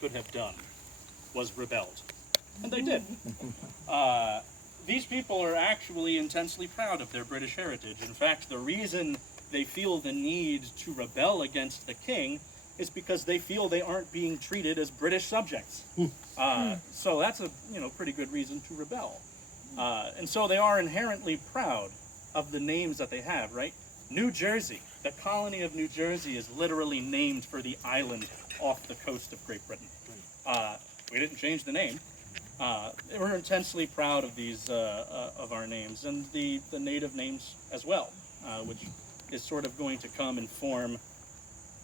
could have done was rebelled. And they did. These people are actually intensely proud of their British heritage. In fact, the reason they feel the need to rebel against the king is because they feel they aren't being treated as British subjects. So that's a pretty good reason to rebel. And so they are inherently proud of the names that they have, right? New Jersey, the colony of New Jersey, is literally named for the island off the coast of Great Britain. We didn't change the name. We're intensely proud of these of our names and the native names as well, which is sort of going to come and form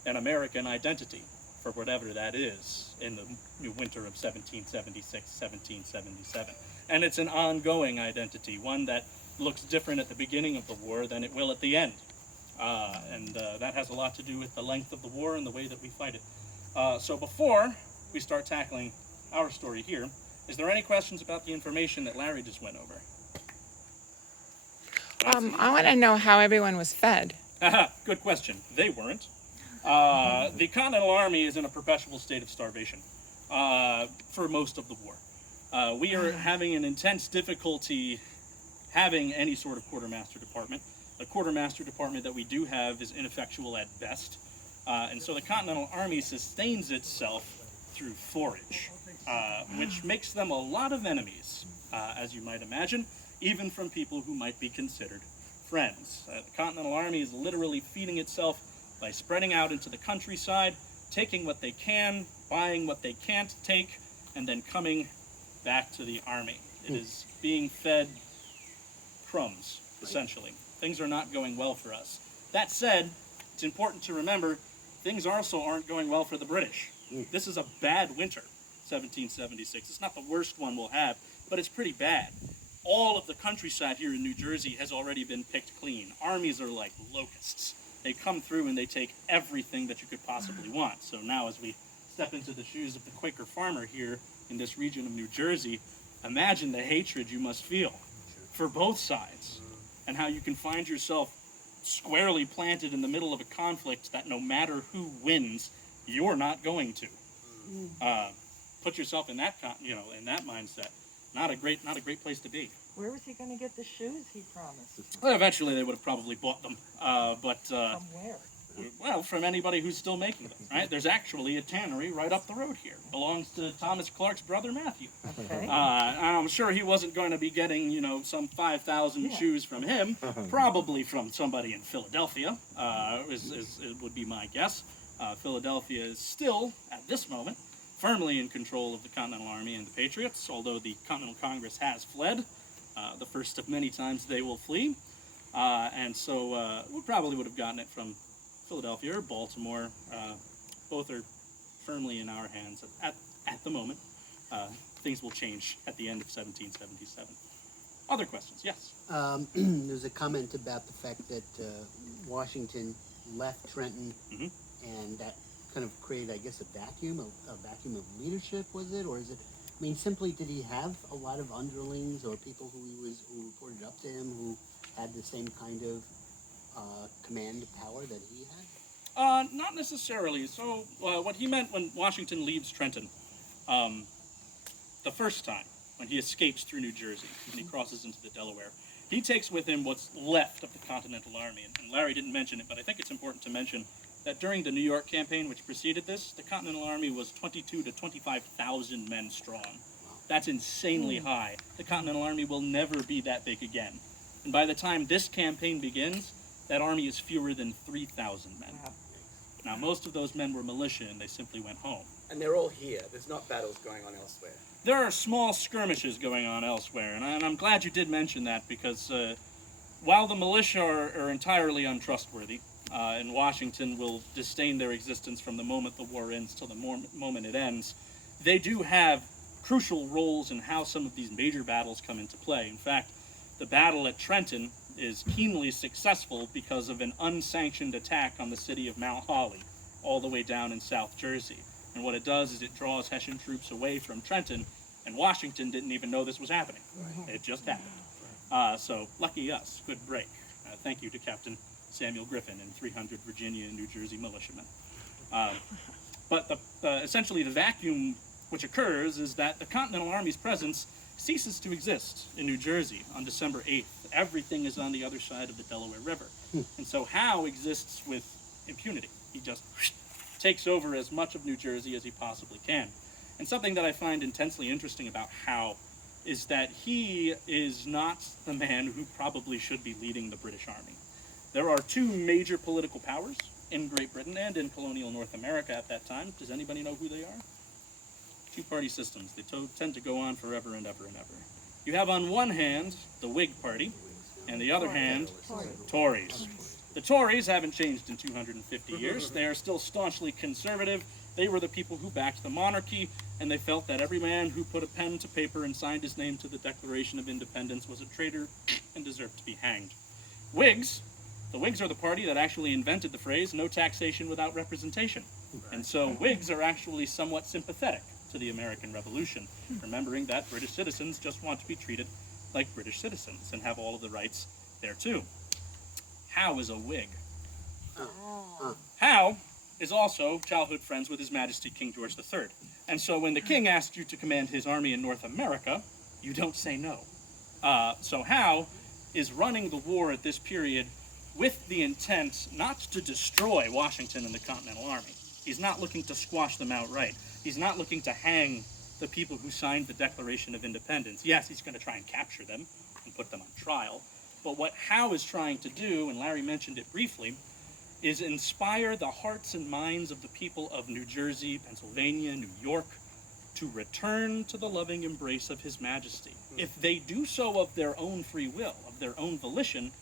an American identity for whatever that is in the winter of 1776, 1777. And it's an ongoing identity, one that looks different at the beginning of the war than it will at the end. And that has a lot to do with the length of the war and the way that we fight it. So before we start tackling our story here, is there any questions about the information that Larry just went over? I want to know how everyone was fed. Good question. They weren't. The Continental Army is in a perpetual state of starvation for most of the war. We are having an intense difficulty having any sort of quartermaster department. The quartermaster department that we do have is ineffectual at best. And so the Continental Army sustains itself through forage, which makes them a lot of enemies, as you might imagine, even from people who might be considered friends. The Continental Army is literally feeding itself by spreading out into the countryside, taking what they can, buying what they can't take, and then coming back to the army. It is being fed crumbs, essentially. Things are not going well for us. That said, it's important to remember things also aren't going well for the British. This is a bad winter, 1776. It's not the worst one we'll have, but it's pretty bad. All of the countryside here in New Jersey has already been picked clean. Armies are like locusts. They come through and they take everything that you could possibly want. So now as we step into the shoes of the Quaker farmer here in this region of New Jersey, imagine the hatred you must feel for both sides and how you can find yourself squarely planted in the middle of a conflict that no matter who wins, you're not going to. Put yourself in that in that mindset. Not a great place to be. Where was he going to get the shoes he promised? Well, eventually they would have probably bought them, but From where? well, from anybody who's still making them. Right? There's actually a tannery right up the road here. Belongs to Thomas Clark's brother Matthew. Okay. I'm sure he wasn't going to be getting some 5,000 shoes from him. Probably from somebody in Philadelphia. It would be my guess. Philadelphia is still at this moment firmly in control of the Continental Army and the Patriots, although the Continental Congress has fled. The first of many times they will flee. And so we probably would have gotten it from Philadelphia or Baltimore. Both are firmly in our hands at the moment. Things will change at the end of 1777. Other questions? Yes? There's a comment about the fact that Washington left Trenton, and that kind of created, I guess, a vacuum of leadership, was it? Or is it, I mean, simply did he have a lot of underlings or people who reported up to him who had the same kind of command power that he had? Not necessarily. So what he meant when Washington leaves Trenton, the first time, when he escapes through New Jersey, when he crosses into the Delaware, he takes with him what's left of the Continental Army. And Larry didn't mention it, but I think it's important to mention that during the New York campaign, which preceded this, the Continental Army was 22 to 25,000 men strong. That's insanely high. The Continental Army will never be that big again. And by the time this campaign begins, that army is fewer than 3,000 men. Wow. Now, most of those men were militia, and they simply went home. And they're all here. There's not battles going on elsewhere. There are small skirmishes going on elsewhere, and I'm glad you did mention that, because while the militia are entirely untrustworthy, and Washington will disdain their existence from the moment the war ends till the moment it ends, they do have crucial roles in how some of these major battles come into play. In fact, the battle at Trenton is keenly successful because of an unsanctioned attack on the city of Mount Holly, all the way down in South Jersey. And what it does is it draws Hessian troops away from Trenton, and Washington didn't even know this was happening. It just happened. So lucky us, good break. Thank you to Captain Samuel Griffin and 300 Virginia and New Jersey militiamen. But essentially the vacuum which occurs is that the Continental Army's presence ceases to exist in New Jersey on December 8th. Everything is on the other side of the Delaware River. And so Howe exists with impunity. He just takes over as much of New Jersey as he possibly can. And something that I find intensely interesting about Howe is that he is not the man who probably should be leading the British Army. There are two major political powers in Great Britain and in colonial North America at that time. Does anybody know who they are? Two-party systems. They tend to go on forever and ever and ever. You have on one hand the Whig Party, and the other hand, Tories. The Tories haven't changed in 250 years. They are still staunchly conservative. They were the people who backed the monarchy, and they felt that every man who put a pen to paper and signed his name to the Declaration of Independence was a traitor and deserved to be hanged. Whigs, the Whigs are the party that actually invented the phrase, no taxation without representation. And so Whigs are actually somewhat sympathetic to the American Revolution, remembering that British citizens just want to be treated like British citizens and have all of the rights there too. Howe is a Whig. Howe is also childhood friends with His Majesty King George III. And so when the king asked you to command his army in North America, you don't say no. So Howe is running the war at this period with the intent not to destroy Washington and the Continental Army. He's not looking to squash them outright. He's not looking to hang the people who signed the Declaration of Independence. Yes, he's going to try and capture them and put them on trial. But what Howe is trying to do, and Larry mentioned it briefly, is inspire the hearts and minds of the people of New Jersey, Pennsylvania, New York, to return to the loving embrace of His Majesty. If they do so of their own free will, of their own volition,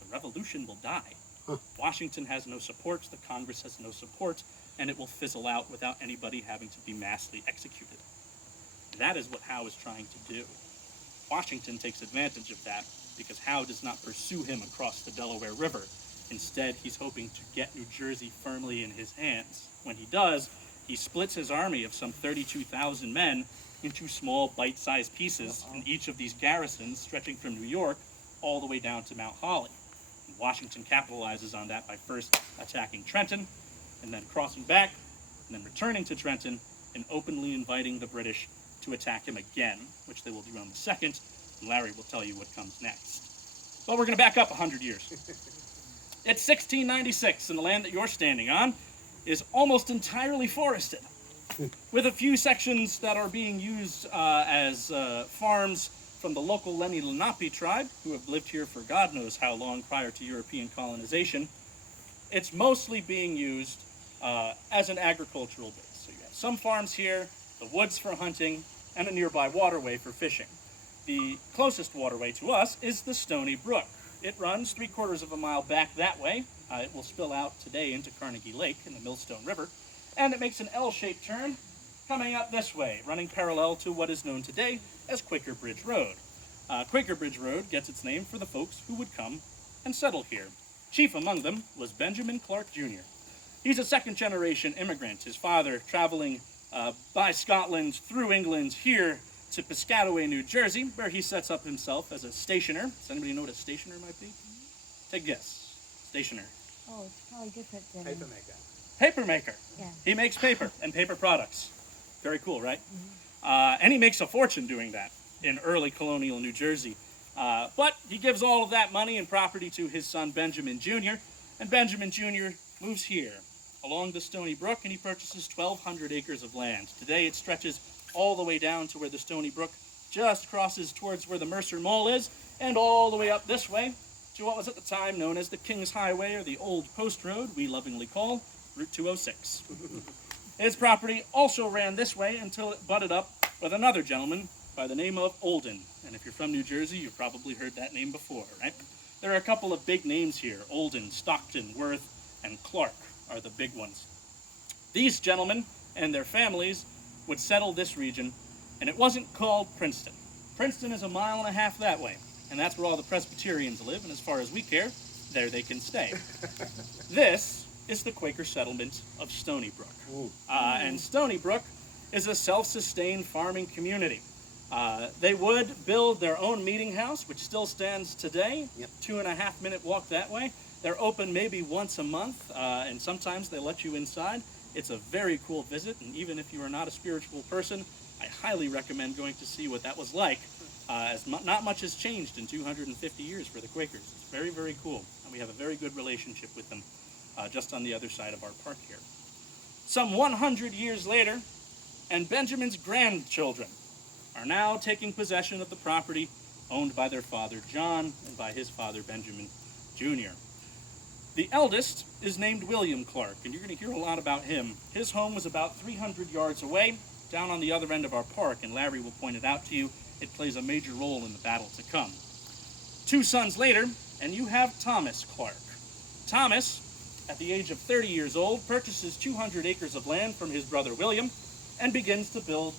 the revolution will die. Washington has no support, the Congress has no support, and it will fizzle out without anybody having to be massively executed. That is what Howe is trying to do. Washington takes advantage of that because Howe does not pursue him across the Delaware River. Instead, he's hoping to get New Jersey firmly in his hands. When he does, he splits his army of some 32,000 men into small bite-sized pieces in each of these garrisons stretching from New York all the way down to Mount Holly. And Washington capitalizes on that by first attacking Trenton, and then crossing back, and then returning to Trenton, and openly inviting the British to attack him again, which they will do on the 2nd, and Larry will tell you what comes next. But we're going to back up 100 years. It's 1696, and the land that you're standing on is almost entirely forested, with a few sections that are being used as farms from the local Lenni Lenape tribe, who have lived here for God knows how long prior to European colonization. It's mostly being used as an agricultural base. So you have some farms here, the woods for hunting, and a nearby waterway for fishing. The closest waterway to us is the Stony Brook. It runs 3/4 of a mile back that way. It will spill out today into Carnegie Lake in the Millstone River, and it makes an L-shaped turn coming up this way, running parallel to what is known today as Quaker Bridge Road. Quaker Bridge Road gets its name for the folks who would come and settle here. Chief among them was Benjamin Clark Jr. He's a second-generation immigrant, his father traveling by Scotland through England here to Piscataway, New Jersey, where he sets up himself as a stationer. Does anybody know what a stationer might be? Take a guess. Stationer. Oh, it's probably different than... Papermaker. Paper maker. Yeah. He makes paper and paper products. Very cool, right? And he makes a fortune doing that in early colonial New Jersey. But he gives all of that money and property to his son Benjamin Jr., and Benjamin Jr. moves here along the Stony Brook, and he purchases 1,200 acres of land. Today it stretches all the way down to where the Stony Brook just crosses towards where the Mercer Mall is, and all the way up this way to what was at the time known as the King's Highway, or the Old Post Road, we lovingly call Route 206. His property also ran this way until it butted up with another gentleman by the name of Olden. And if you're from New Jersey, you've probably heard that name before, right? There are a couple of big names here. Olden, Stockton, Worth, and Clark are the big ones. These gentlemen and their families would settle this region, and it wasn't called Princeton. Princeton is 1.5 miles that way, and that's where all the Presbyterians live, and as far as we care, there they can stay. This is the Quaker settlement of Stony Brook. And Stony Brook is a self-sustained farming community. They would build their own meeting house, which still stands today. 2.5-minute walk that way. They're open maybe once a month, and sometimes they let you inside. It's a very cool visit, and even if you are not a spiritual person, I highly recommend going to see what that was like, as not much has changed in 250 years for the Quakers. It's very, very cool, and we have a very good relationship with them just on the other side of our park here. Some 100 years later, and Benjamin's grandchildren are now taking possession of the property owned by their father John and by his father Benjamin Jr. The eldest is named William Clark, and you're going to hear a lot about him. His home was about 300 yards away, down on the other end of our park, and Larry will point it out to you. It plays a major role in the battle to come. 2 sons later, and you have Thomas Clark. Thomas, at the age of 30 years old, purchases 200 acres of land from his brother William and begins to build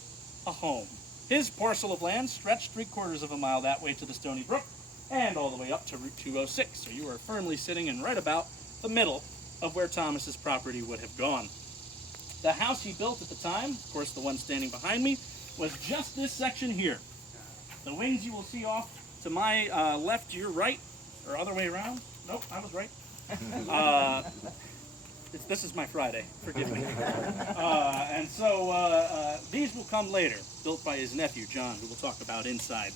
a home. His parcel of land stretched 3/4 of a mile that way to the Stony Brook and all the way up to Route 206. So you are firmly sitting in right about the middle of where Thomas's property would have gone. The house he built at the time, of course the one standing behind me, was just this section here. The wings you will see off to my left, your right, or other way around. Nope, I was right. This is my Friday, forgive me. And so these will come later, built by his nephew, John, who we'll talk about inside.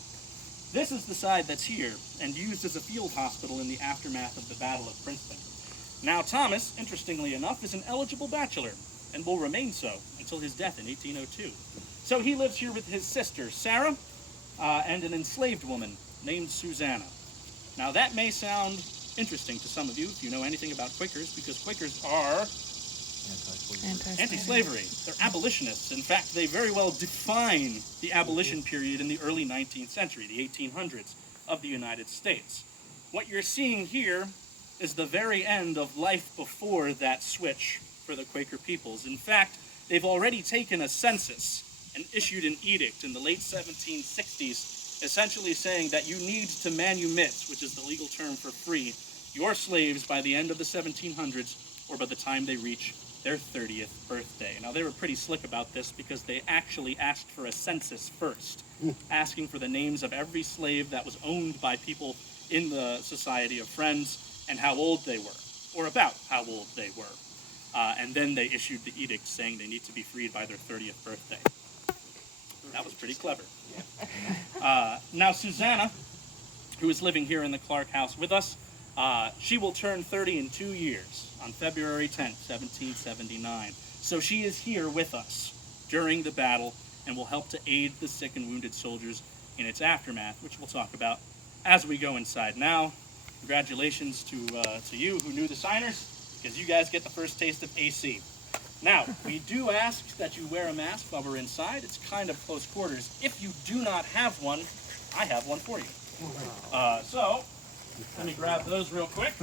This is the side that's here and used as a field hospital in the aftermath of the Battle of Princeton. Now Thomas, interestingly enough, is an eligible bachelor and will remain so until his death in 1802. So he lives here with his sister, Sarah, and an enslaved woman named Susanna. Now that may sound interesting to some of you if you know anything about Quakers, because Quakers are anti-slavery. They're abolitionists. In fact, they very well define the abolition period in the early 19th century, the 1800s of the United States. What you're seeing here is the very end of life before that switch for the Quaker peoples. In fact, they've already taken a census and issued an edict in the late 1760s, essentially saying that you need to manumit, which is the legal term for free, your slaves by the end of the 1700s or by the time they reach their 30th birthday. Now, they were pretty slick about this because they actually asked for a census first, asking for the names of every slave that was owned by people in the Society of Friends and how old they were, or about how old they were. And then they issued the edict saying they need to be freed by their 30th birthday. That was pretty clever. Now, Susanna, who is living here in the Clark house with us, she will turn 30 in 2 years on February 10th, 1779. So she is here with us during the battle and will help to aid the sick and wounded soldiers in its aftermath, which we'll talk about as we go inside. Now, congratulations to you who knew the signers, because you guys get the first taste of AC. Now, we do ask that you wear a mask while we're inside. It's kind of close quarters. If you do not have one, I have one for you. So, let me grab those real quick.